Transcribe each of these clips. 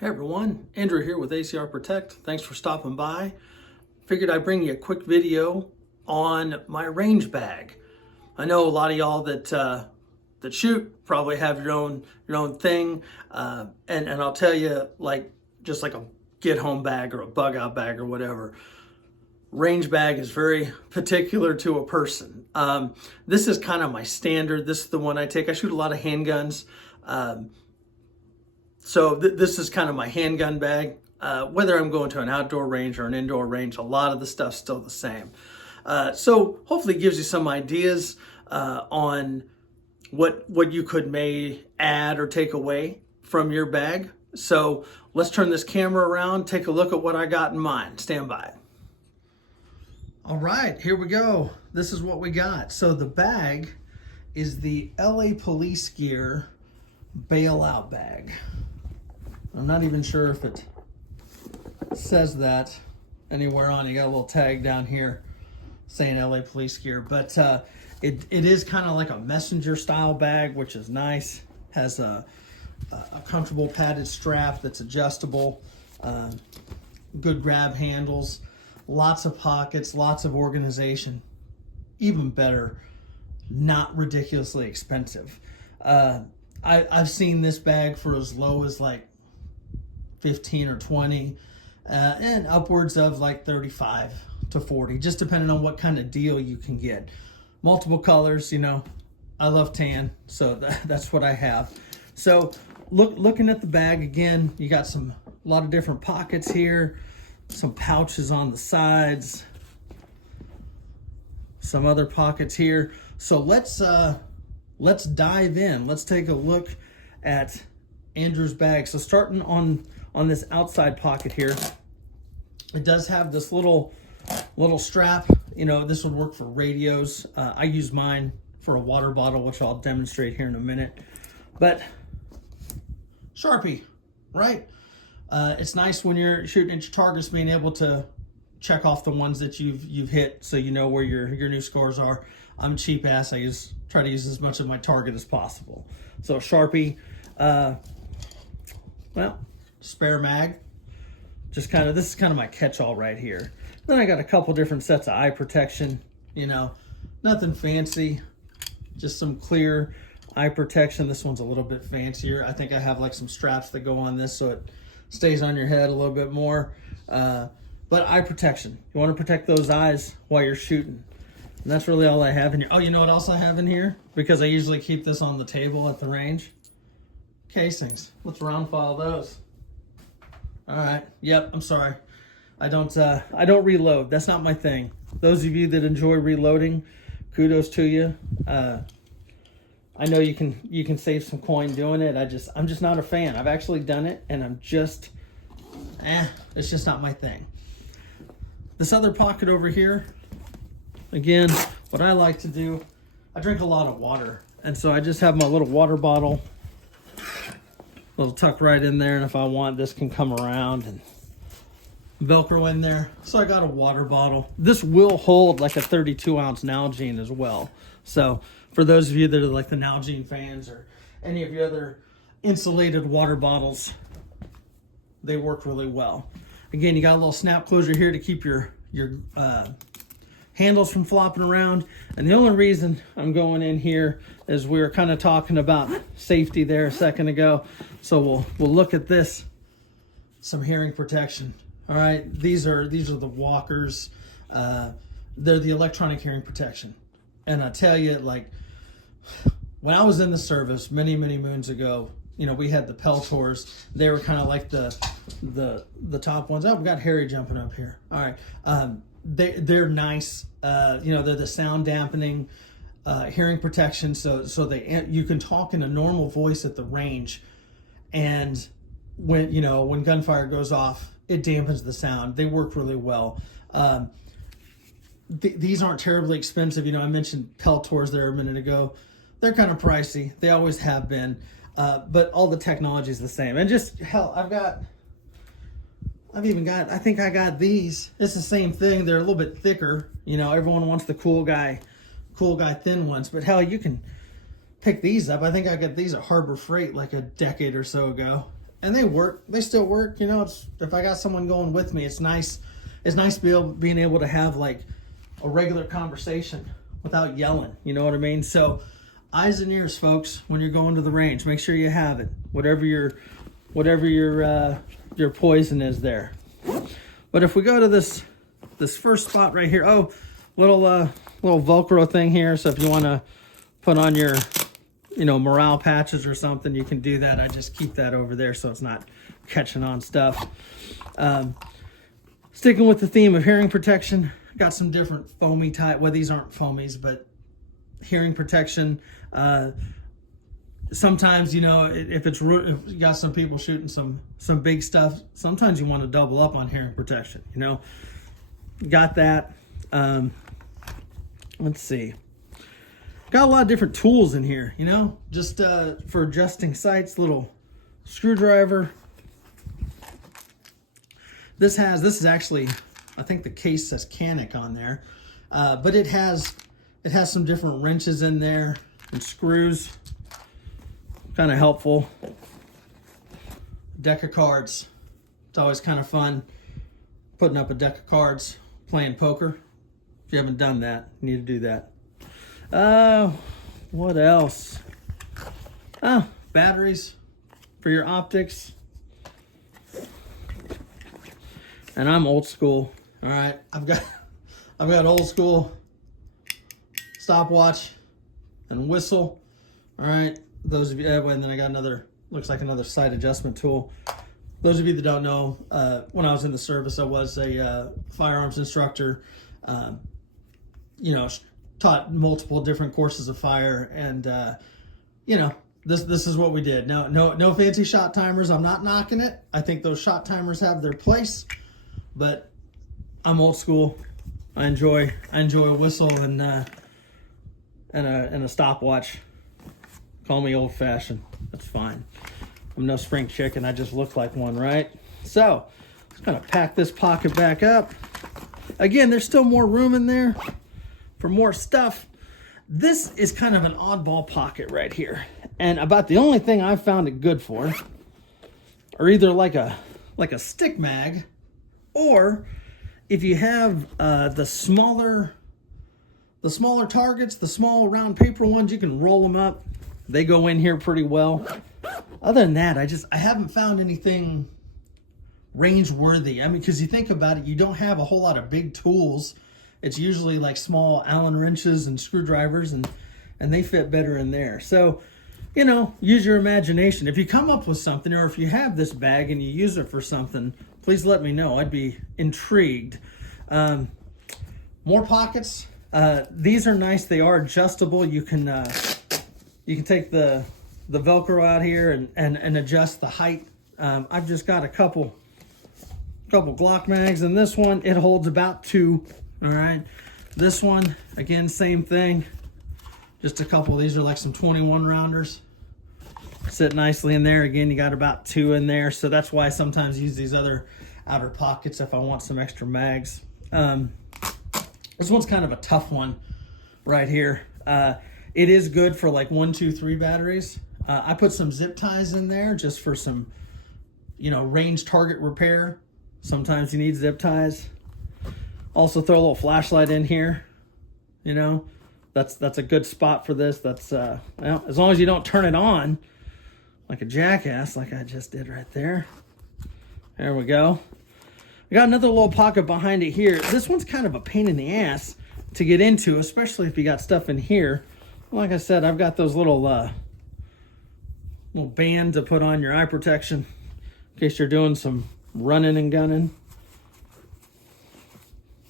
Hey everyone, Andrew here with ACR Protect. Thanks for stopping by. Figured I'd bring you a quick video on my range bag. I know a lot of y'all that shoot probably have your own thing, and I'll tell you, just like a get home bag or a bug out bag or whatever. Range bag is very particular to a person. This is kind of my standard. This is the one I take. I shoot a lot of handguns. So this is kind of my handgun bag. Whether I'm going to an outdoor range or an indoor range, a lot of the stuff's still the same. So hopefully it gives you some ideas on what you could may add or take away from your bag. So let's turn this camera around, take a look at what I got in mind. Stand by. All right, here we go. This is what we got. So the bag is the LA Police Gear Bailout bag. I'm not even sure if it says that anywhere on. You got a little tag down here saying LA Police Gear, but it is kind of like a messenger style bag, which is nice. Has a comfortable padded strap that's adjustable, good grab handles, lots of pockets, lots of organization. Even better, not ridiculously expensive. I've seen this bag for as low as like 15 or 20 and upwards of like 35 to 40, just depending on what kind of deal you can get. Multiple colors, you know, I love tan, so that's what I have. So looking at the bag again, you got a lot of different pockets here, some pouches on the sides, some other pockets here. So let's dive in. Let's take a look at Andrew's bag. So starting on this outside pocket here, it does have this little strap. You know, this would work for radios. I use mine for a water bottle, which I'll demonstrate here in a minute. But Sharpie, right? It's nice when you're shooting at your targets, being able to check off the ones that you've hit, so you know where your new scores are. I'm a cheap ass. I try to use as much of my target as possible. So Sharpie, well, spare mag. This is kind of my catch-all right here. Then I got a couple different sets of eye protection. You know, nothing fancy, just some clear eye protection. This one's a little bit fancier. I think I have like some straps that go on this so it stays on your head a little bit more. But eye protection. You want to protect those eyes while you're shooting. And that's really all I have in here. Oh, you know what else I have in here? Because I usually keep this on the table at the range. Casings. Let's round file those. All right. Yep, I'm sorry. I don't reload. That's not my thing. Those of you that enjoy reloading, kudos to you. I know you can save some coin doing it. I'm just not a fan. I've actually done it, and I'm just it's just not my thing. This other pocket over here, again, what I like to do, I drink a lot of water, and so I just have my little water bottle, little tuck right in there, and if I want, this can come around and Velcro in there. So I got a water bottle. This will hold like a 32-ounce Nalgene as well. So for those of you that are like the Nalgene fans or any of your other insulated water bottles, they work really well. Again, you got a little snap closure here to keep your handles from flopping around. And the only reason I'm going in here is we were kind of talking about safety there a second ago. So we'll look at this, some hearing protection. All right, these are the walkers. They're the electronic hearing protection. And I tell you, like, when I was in the service many moons ago, you know, we had the Peltors. They were kind of like the top ones. Oh, we got Harry jumping up here. All right, they're nice. You know, they're the sound dampening, hearing protection. So you can talk in a normal voice at the range, and when gunfire goes off, it dampens the sound. They work really well. These aren't terribly expensive. You know, I mentioned Peltors there a minute ago. They're kind of pricey. They always have been. But all the technology is the same. And just, hell, I think I got these. It's the same thing. They're a little bit thicker. You know, everyone wants the cool guy thin ones. But hell, you can pick these up. I think I got these at Harbor Freight like a decade or so ago. and they work. They still work. You know, if I got someone going with me, it's nice. It's nice to being able to have like a regular conversation without yelling. You know what I mean? So eyes and ears, folks, when you're going to the range, make sure you have it. Whatever your poison is there. But if we go to this first spot right here, oh, little Velcro thing here. So if you want to put on your, morale patches or something, you can do that. I just keep that over there so it's not catching on stuff. Sticking with the theme of hearing protection, got some different foamy type. Well, these aren't foamies, but hearing protection. Sometimes, if you got some people shooting some big stuff, sometimes you want to double up on hearing protection. Got that. Let's see. Got a lot of different tools in here, just for adjusting sights. Little screwdriver. This is actually, I think the case says Canic on there, but it has some different wrenches in there and screws. Kind of helpful. Deck of cards. It's always kind of fun putting up a deck of cards, playing poker. If you haven't done that, you need to do that. What else? Batteries for your optics. And I'm old school. All right, I've got old school stopwatch and whistle. All right, those of you, and then I got looks like another sight adjustment tool. Those of you that don't know, when I was in the service, I was a firearms instructor. Taught multiple different courses of fire, and this is what we did. No fancy shot timers. I'm not knocking it. I think those shot timers have their place, but I'm old school. I enjoy a whistle and a stopwatch. Call me old fashioned. That's fine. I'm no spring chicken. I just look like one, right? So let's kind of pack this pocket back up. Again, there's still more room in there for more stuff. This is kind of an oddball pocket right here. And about the only thing I've found it good for are either like a stick mag, or if you have the smaller targets, the small round paper ones, you can roll them up. They go in here pretty well. Other than that, I haven't found anything range worthy. I mean, because you think about it, you don't have a whole lot of big tools. It's usually like small Allen wrenches and screwdrivers, and they fit better in there. So, use your imagination. If you come up with something, or if you have this bag and you use it for something, please let me know. I'd be intrigued. More pockets. These are nice. They are adjustable. You can take the Velcro out here and adjust the height. I've just got a couple Glock mags, and this one, it holds about 2. All right, this one, again, same thing. Just a couple. These are like some 21 rounders. Sit nicely in there. Again, you got about 2 in there, so that's why I sometimes use these other outer pockets if I want some extra mags. This one's kind of a tough one right here. It is good for like 1, 2, 3 batteries. I put some zip ties in there just for some, range target repair. Sometimes you need zip ties. Also throw a little flashlight in here. That's a good spot for this. That's as long as you don't turn it on like a jackass, like I just did right there. There we go. I got another little pocket behind it here. This one's kind of a pain in the ass to get into, especially if you got stuff in here. Like I said, I've got those little band to put on your eye protection in case you're doing some running and gunning.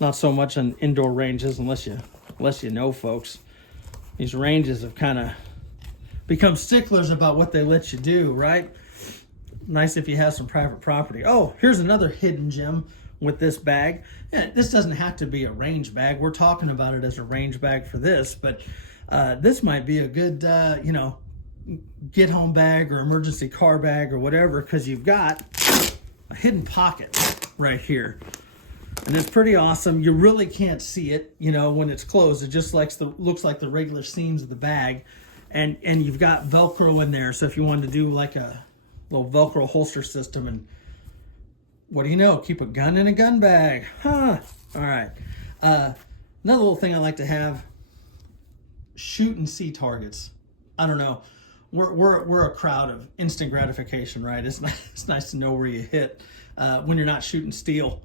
Not so much on indoor ranges, unless you know, folks. These ranges have kind of become sticklers about what they let you do, right? Nice if you have some private property. Oh, here's another hidden gem with this bag. Yeah, this doesn't have to be a range bag. We're talking about it as a range bag for this, but this might be a good, get home bag or emergency car bag or whatever, because you've got a hidden pocket right here. And it's pretty awesome. You really can't see it, when it's closed. It just looks like the regular seams of the bag. And you've got Velcro in there. So if you wanted to do like a little Velcro holster system, and what do you know? Keep a gun in a gun bag. Huh. All right. Another little thing I like to have, shoot and see targets. I don't know. We're a crowd of instant gratification, right? It's nice to know where you hit when you're not shooting steel.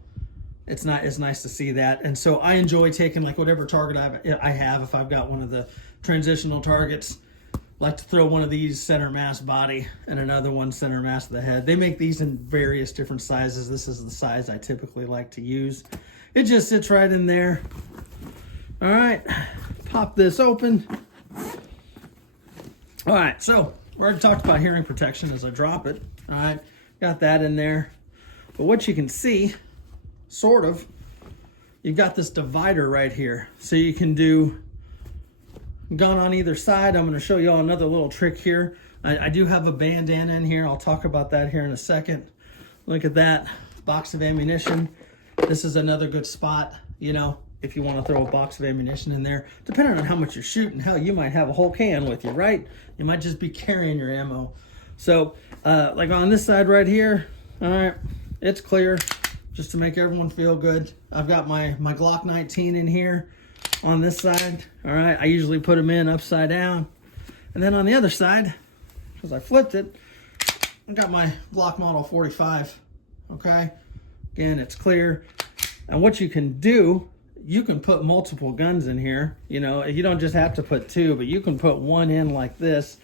It's nice to see that. And so I enjoy taking like whatever target I have. If I've got one of the transitional targets, like to throw one of these center mass body and another one center mass of the head. They make these in various different sizes. This is the size I typically like to use. It just sits right in there. All right, pop this open. All right, so we already talked about hearing protection as I drop it. All right, got that in there. But what you can see, sort of, you've got this divider right here. So you can do gun on either side. I'm going to show you all another little trick here. I do have a bandana in here. I'll talk about that here in a second. Look at that box of ammunition. This is another good spot, you know, if you want to throw a box of ammunition in there. Depending on how much you're shooting, hell, you might have a whole can with you, right? You might just be carrying your ammo. So like on this side right here, all right, it's clear, just to make everyone feel good. I've got my Glock 19 in here on this side. All right, I usually put them in upside down. And then on the other side, because I flipped it, I got my Glock Model 45. Okay, again, it's clear. And what you can do, you can put multiple guns in here. You know, you don't just have to put two, but you can put one in like this.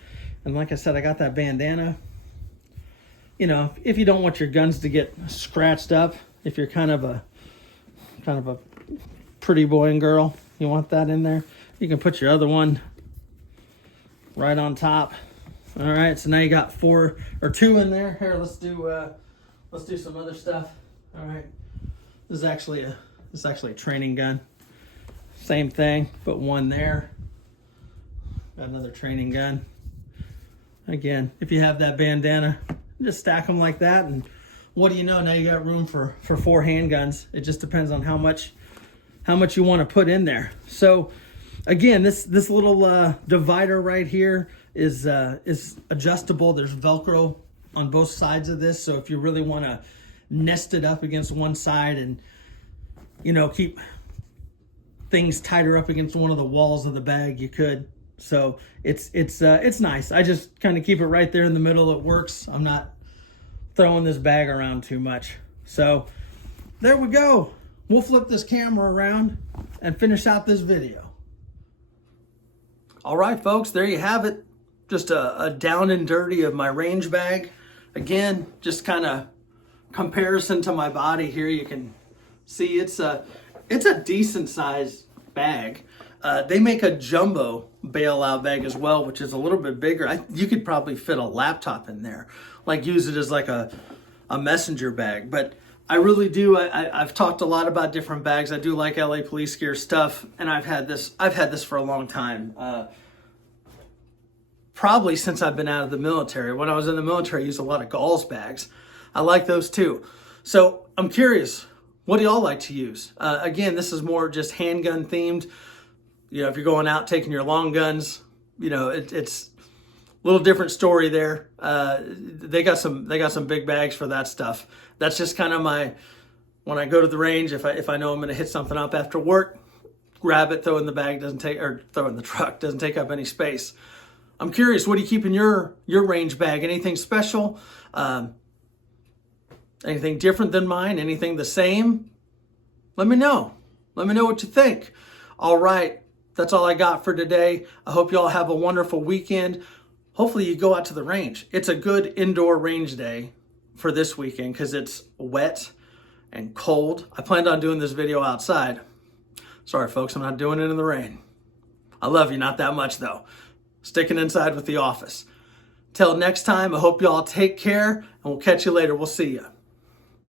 And like I said, I got that bandana. You know, if you don't want your guns to get scratched up, if you're kind of a pretty boy and girl, you want that in there, you can put your other one right on top. All right, so now you got 4 or 2 in there. Here, let's do some other stuff. All right, this is actually a training gun. Same thing, put one there. Got another training gun. Again, if you have that bandana, just stack them like that, and what do you know? Now you got room for 4 handguns. It just depends on how much you want to put in there. So again, this little divider right here is adjustable. There's Velcro on both sides of this, so if you really want to nest it up against one side and, you know, keep things tighter up against one of the walls of the bag, you could. So it's nice. I just kind of keep it right there in the middle. It works. I'm not throwing this bag around too much. So there we go. We'll flip this camera around and finish out this video. All right, folks, there you have it. Just a down and dirty of my range bag. Again, just kind of comparison to my body here. You can see it's a decent sized bag. They make a jumbo bailout bag as well, which is a little bit bigger. You could probably fit a laptop in there, like use it as like a messenger bag. But I really do. I've talked a lot about different bags. I do like LA police gear stuff, and I've had this for a long time. Probably since I've been out of the military. When I was in the military, I used a lot of Gauls bags. I like those too. So I'm curious, what do y'all like to use? Again, this is more just handgun themed. You know, if you're going out taking your long guns, you know, it's a little different story there. They got some big bags for that stuff. That's just kind of when I go to the range, if I know I'm going to hit something up after work, grab it, throw in the bag, throw in the truck, doesn't take up any space. I'm curious, what do you keep in your range bag? Anything special? Anything different than mine? Anything the same? Let me know. Let me know what you think. All right, that's all I got for today. I hope y'all have a wonderful weekend. Hopefully you go out to the range. It's a good indoor range day for this weekend because it's wet and cold. I planned on doing this video outside. Sorry, folks, I'm not doing it in the rain. I love you, not that much though. Sticking inside with the office. Till next time, I hope y'all take care, and we'll catch you later. We'll see you.